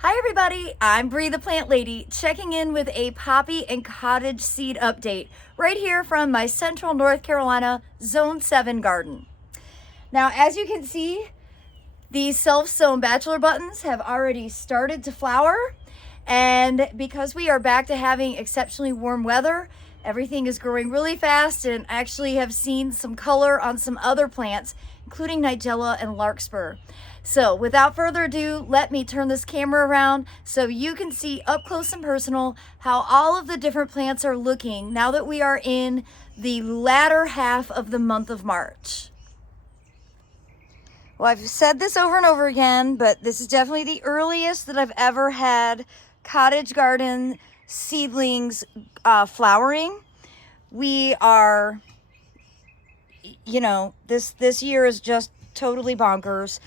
Hi everybody, I'm Bree the Plant Lady, checking in with a poppy and cottage seed update right here from my Central North Carolina Zone 7 garden. Now, as you can see, these self-sown bachelor buttons have already started to flower, and because we are back to having exceptionally warm weather, everything is growing really fast, and I actually have seen some color on some other plants, including Nigella and larkspur. So without further ado, let me turn this camera around so you can see up close and personal how all of the different plants are looking now that we are in the latter half of the month of March. Well, I've said this over and over again, but this is definitely the earliest that I've ever had cottage garden seedlings flowering. We are, this year is just totally bonkers.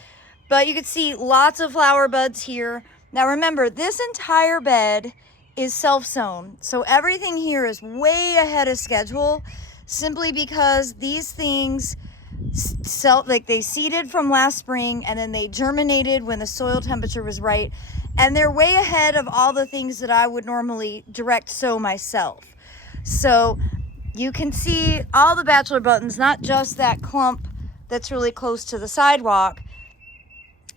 But you can see lots of flower buds here. Now remember, this entire bed is self-sown. So everything here is way ahead of schedule simply because these things they seeded from last spring and then they germinated when the soil temperature was right. And they're way ahead of all the things that I would normally direct sow myself. So you can see all the bachelor buttons, not just that clump that's really close to the sidewalk,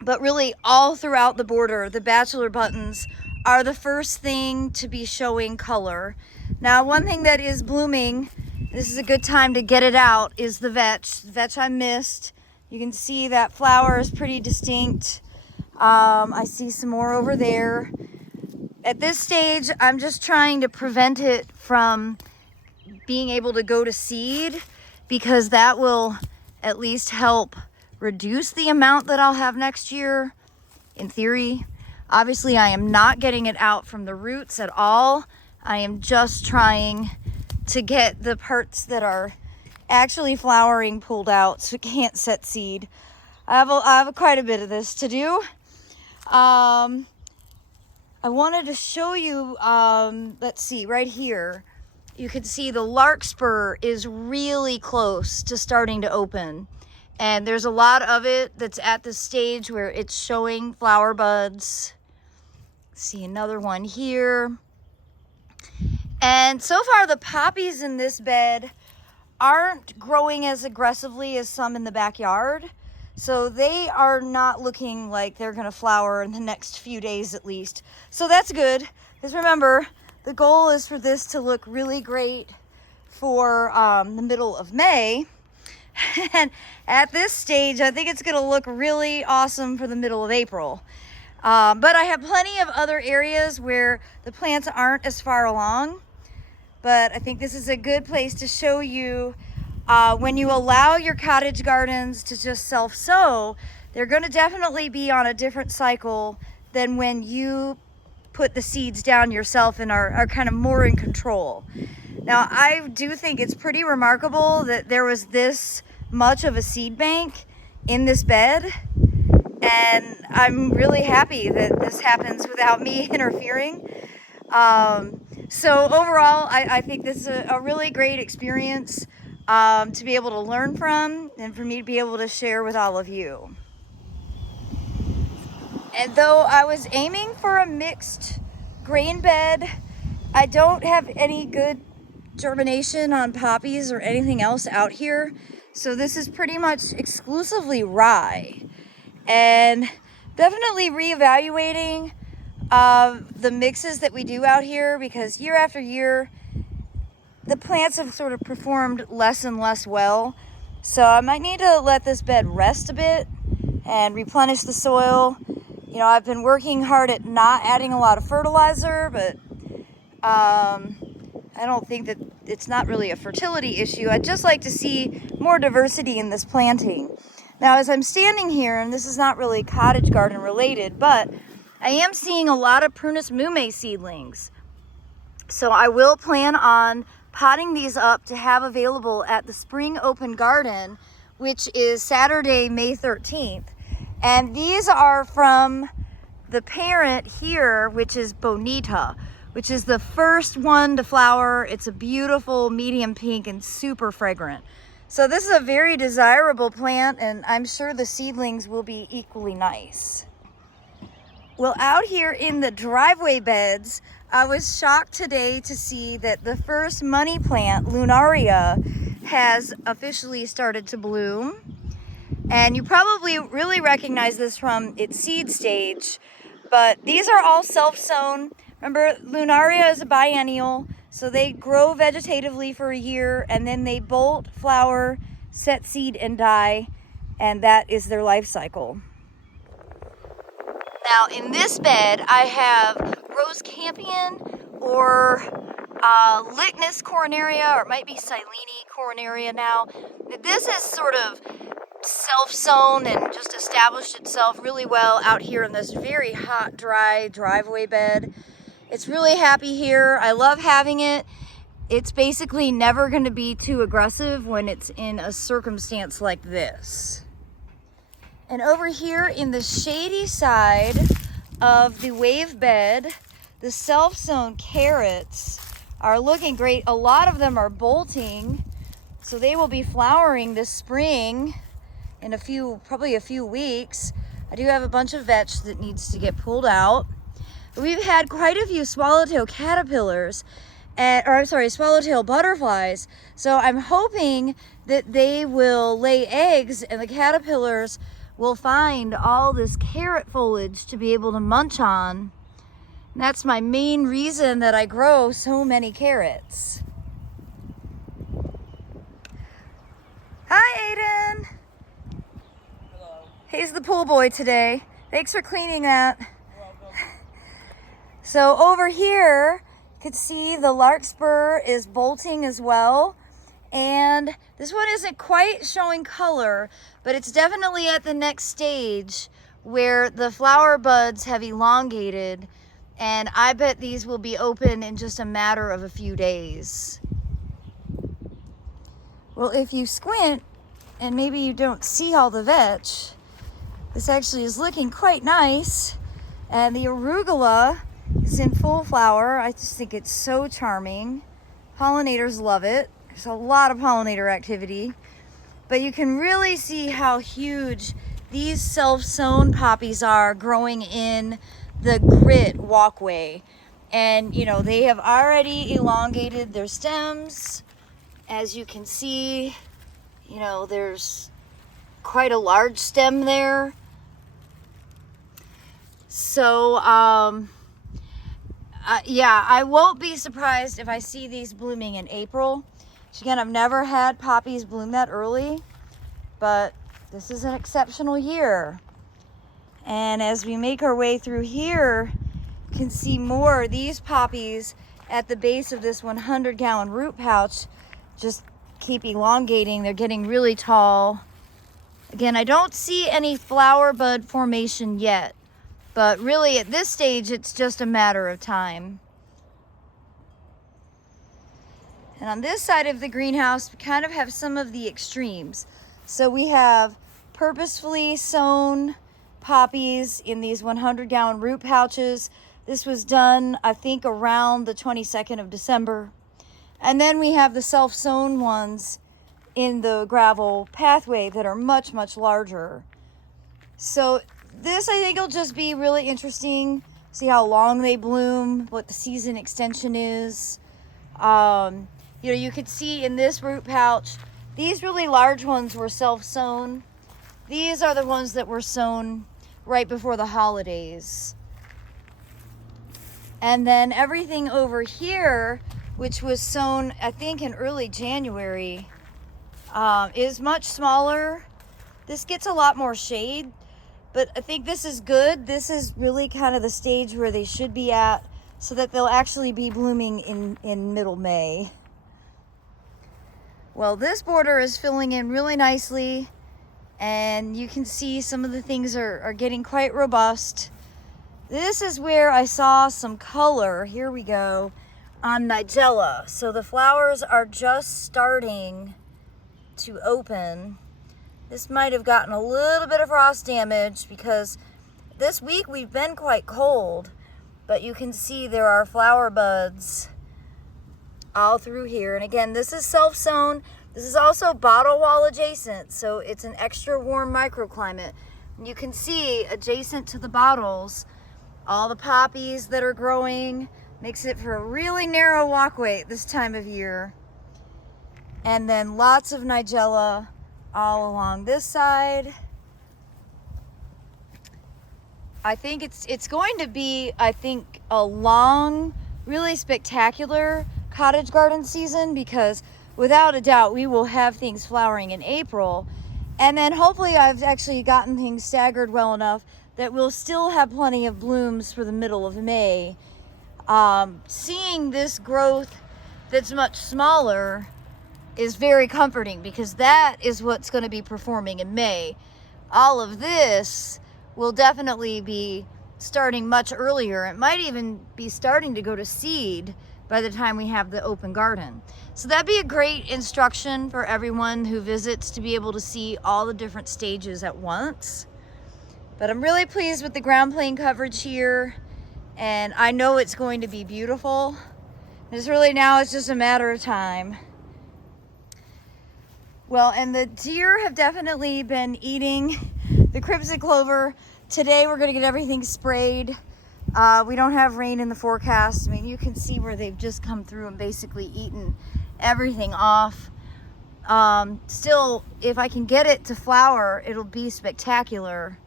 but really all throughout the border. The bachelor buttons are the first thing to be showing color. Now, one thing that is blooming, this is a good time to get it out, is the vetch. The vetch I missed. You can see that flower is pretty distinct. I see some more over there. At this stage, I'm just trying to prevent it from being able to go to seed, because that will at least help reduce the amount that I'll have next year, in theory. Obviously, I am not getting it out from the roots at all. I am just trying to get the parts that are actually flowering pulled out so it can't set seed. I have quite a bit of this to do. I wanted to show you, let's see, right here, you can see the larkspur is really close to starting to open. And there's a lot of it that's at the stage where it's showing flower buds. See another one here. And so far the poppies in this bed aren't growing as aggressively as some in the backyard. So they are not looking like they're gonna flower in the next few days at least. So that's good, because remember, the goal is for this to look really great for the middle of May. And at this stage, I think it's going to look really awesome for the middle of April. But I have plenty of other areas where the plants aren't as far along. But I think this is a good place to show you when you allow your cottage gardens to just self-sow, they're going to definitely be on a different cycle than when you put the seeds down yourself and are kind of more in control. Now, I do think it's pretty remarkable that there was this much of a seed bank in this bed, and I'm really happy that this happens without me interfering. So overall, I think this is a really great experience to be able to learn from and for me to be able to share with all of you. And though I was aiming for a mixed grain bed, I don't have any good germination on poppies or anything else out here. So this is pretty much exclusively rye. And definitely reevaluating the mixes that we do out here, because year after year, the plants have sort of performed less and less well. So I might need to let this bed rest a bit and replenish the soil. You know, I've been working hard at not adding a lot of fertilizer, but I don't think that it's not really a fertility issue. I'd just like to see more diversity in this planting. Now, as I'm standing here, and this is not really cottage garden related, but I am seeing a lot of Prunus mume seedlings. So I will plan on potting these up to have available at the Spring Open Garden, which is Saturday, May 13th. And these are from the parent here, which is Bonita, which is the first one to flower. It's a beautiful medium pink and super fragrant. So this is a very desirable plant, and I'm sure the seedlings will be equally nice. Well, out here in the driveway beds, I was shocked today to see that the first money plant, Lunaria, has officially started to bloom. And you probably really recognize this from its seed stage, but these are all self-sown. Remember, Lunaria is a biennial, so they grow vegetatively for a year and then they bolt, flower, set seed, and die, and that is their life cycle. Now in this bed, I have rose campion or Lychnis coronaria, or it might be Silene coronaria now. This is sort of self-sown and just established itself really well out here in this very hot, dry driveway bed. It's really happy here. I love having it. It's basically never going to be too aggressive when it's in a circumstance like this. And over here in the shady side of the wave bed, the self-sown carrots are looking great. A lot of them are bolting, so they will be flowering this spring in probably a few weeks. I do have a bunch of vetch that needs to get pulled out. We've had quite a few swallowtail caterpillars, swallowtail butterflies. So I'm hoping that they will lay eggs and the caterpillars will find all this carrot foliage to be able to munch on. And that's my main reason that I grow so many carrots. Hi, Aiden. Hello. He's the pool boy today. Thanks for cleaning that. So over here, you can see the larkspur is bolting as well. And this one isn't quite showing color, but it's definitely at the next stage where the flower buds have elongated. And I bet these will be open in just a matter of a few days. Well, if you squint, and maybe you don't see all the vetch, this actually is looking quite nice. And the arugula is in full flower. I just think it's so charming. Pollinators love it. There's a lot of pollinator activity. But you can really see how huge these self-sown poppies are growing in the grit walkway. And you know, they have already elongated their stems. As you can see, you know, there's quite a large stem there. So, yeah, I won't be surprised if I see these blooming in April. Which again, I've never had poppies bloom that early, but this is an exceptional year. And as we make our way through here, you can see more of these poppies at the base of this 100-gallon root pouch just keep elongating. They're getting really tall. Again, I don't see any flower bud formation yet, but really at this stage, it's just a matter of time. And on this side of the greenhouse, we kind of have some of the extremes. So we have purposefully sown poppies in these 100-gallon root pouches. This was done, I think, around the 22nd of December. And then we have the self-sown ones in the gravel pathway that are much, much larger. So this, I think, will just be really interesting. See how long they bloom, what the season extension is. You know, you could see in this root pouch, these really large ones were self-sown. These are the ones that were sown right before the holidays. And then everything over here, which was sown, I think, in early January, is much smaller. This gets a lot more shade, but I think this is good. This is really kind of the stage where they should be at, so that they'll actually be blooming in middle May. Well, this border is filling in really nicely, and you can see some of the things are getting quite robust. This is where I saw some color, here we go, on Nigella. So the flowers are just starting to open. This might have gotten a little bit of frost damage because this week we've been quite cold, but you can see there are flower buds all through here. And again, this is self-sown. This is also bottle wall adjacent, so it's an extra warm microclimate. And you can see adjacent to the bottles, all the poppies that are growing. Makes it for a really narrow walkway at this time of year. And then lots of Nigella all along this side. I think it's going to be, I think, a long, really spectacular cottage garden season, because without a doubt we will have things flowering in April, and then hopefully I've actually gotten things staggered well enough that we'll still have plenty of blooms for the middle of May. Seeing this growth that's much smaller is very comforting, because that is what's going to be performing in May. All of this will definitely be starting much earlier. It might even be starting to go to seed by the time we have the open garden. So that'd be a great instruction for everyone who visits, to be able to see all the different stages at once. But I'm really pleased with the ground plane coverage here, and I know it's going to be beautiful. It's just a matter of time. Well, and the deer have definitely been eating the crimson clover. Today we're going to get everything sprayed. We don't have rain in the forecast. I mean, you can see where they've just come through and basically eaten everything off. Still, if I can get it to flower, it'll be spectacular.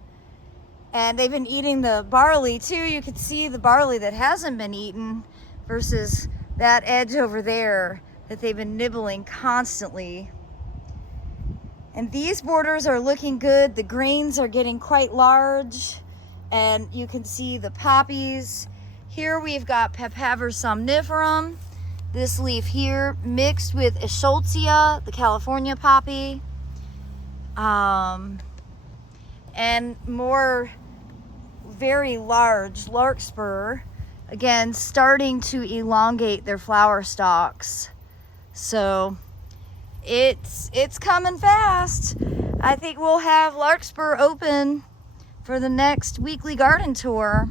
And they've been eating the barley too. You can see the barley that hasn't been eaten versus that edge over there that they've been nibbling constantly. And these borders are looking good. The grains are getting quite large, and you can see the poppies. Here we've got Papaver somniferum, this leaf here, mixed with Eschscholzia, the California poppy, and more very large larkspur, again starting to elongate their flower stalks. So it's coming fast. I think we'll have larkspur open for the next weekly garden tour.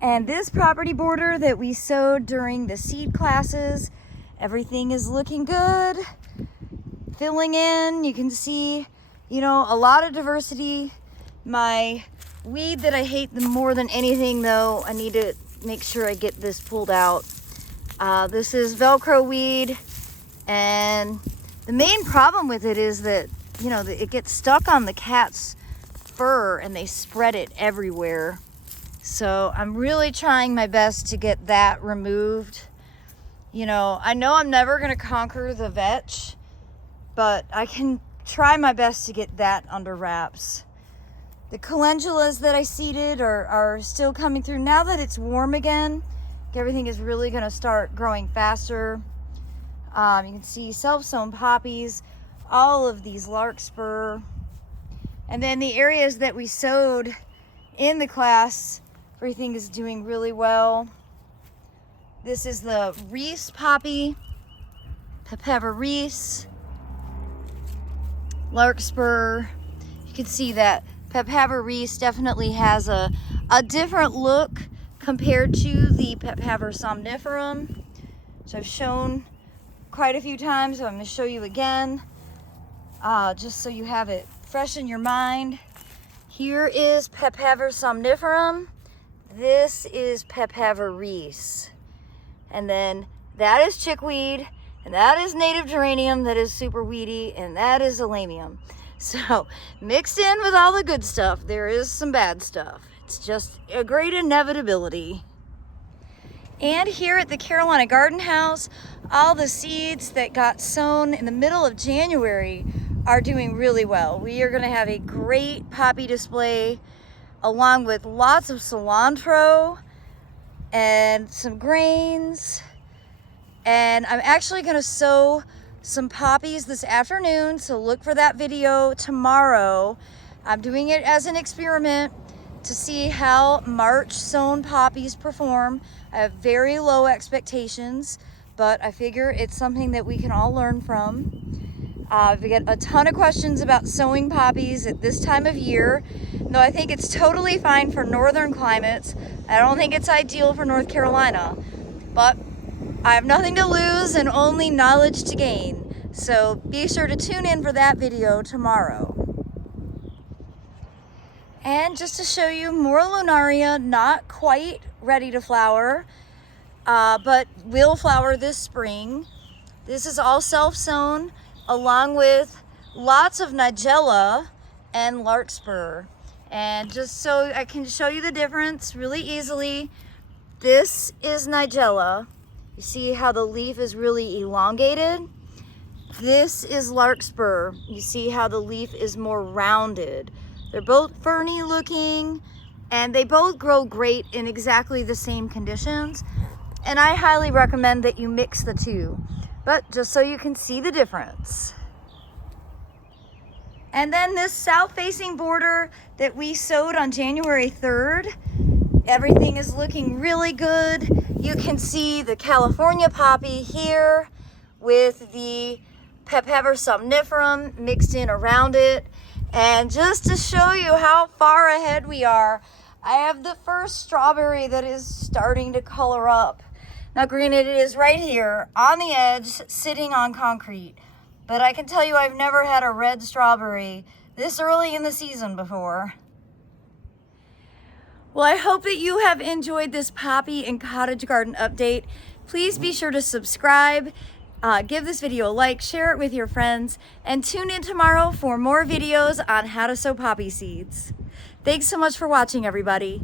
And this property border that we sowed during the seed classes, everything is looking good, filling in. You can see, a lot of diversity. My weed that I hate the more than anything, though, I need to make sure I get this pulled out. This is Velcro weed, and the main problem with it is that, it gets stuck on the cat's fur and they spread it everywhere. So I'm really trying my best to get that removed. I know I'm never going to conquer the vetch, but I can try my best to get that under wraps. The calendulas that I seeded are still coming through. Now that it's warm again, everything is really going to start growing faster. You can see self-sown poppies, all of these larkspur. And then the areas that we sowed in the class, everything is doing really well. This is the Reese poppy, Papaver Reese, larkspur. You can see that Papaver Reese definitely has a different look compared to the Papaver somniferum, which I've shown quite a few times. So I'm going to show you again, just so you have it fresh in your mind. Here is Papaver somniferum. This is Papaver Reese. And then that is chickweed, and that is native geranium that is super weedy, and that is elamium. So mixed in with all the good stuff, there is some bad stuff. It's just a great inevitability. And here at the Carolina Garden House, all the seeds that got sown in the middle of January are doing really well. We are going to have a great poppy display, along with lots of cilantro and some grains. And I'm actually going to sow some poppies this afternoon, so look for that video tomorrow. I'm doing it as an experiment to see how March sown poppies perform. I have very low expectations, but I figure it's something that we can all learn from. We get a ton of questions about sowing poppies at this time of year. No, I think it's totally fine for northern climates. I don't think it's ideal for North Carolina, but I have nothing to lose and only knowledge to gain. So be sure to tune in for that video tomorrow. And just to show you more lunaria, not quite ready to flower, but will flower this spring. This is all self-sown, along with lots of Nigella and larkspur. And just so I can show you the difference really easily, this is Nigella. You see how the leaf is really elongated? This is larkspur. You see how the leaf is more rounded. They're both ferny looking, and they both grow great in exactly the same conditions. And I highly recommend that you mix the two, but just so you can see the difference. And then this south-facing border that we sowed on January 3rd, everything is looking really good. You can see the California poppy here with the Pephever somniferum mixed in around it. And just to show you how far ahead we are, I have the first strawberry that is starting to color up. Now granted, it is right here on the edge, sitting on concrete, but I can tell you I've never had a red strawberry this early in the season before. Well, I hope that you have enjoyed this poppy and cottage garden update. Please be sure to subscribe, give this video a like, share it with your friends, and tune in tomorrow for more videos on how to sow poppy seeds. Thanks so much for watching, everybody.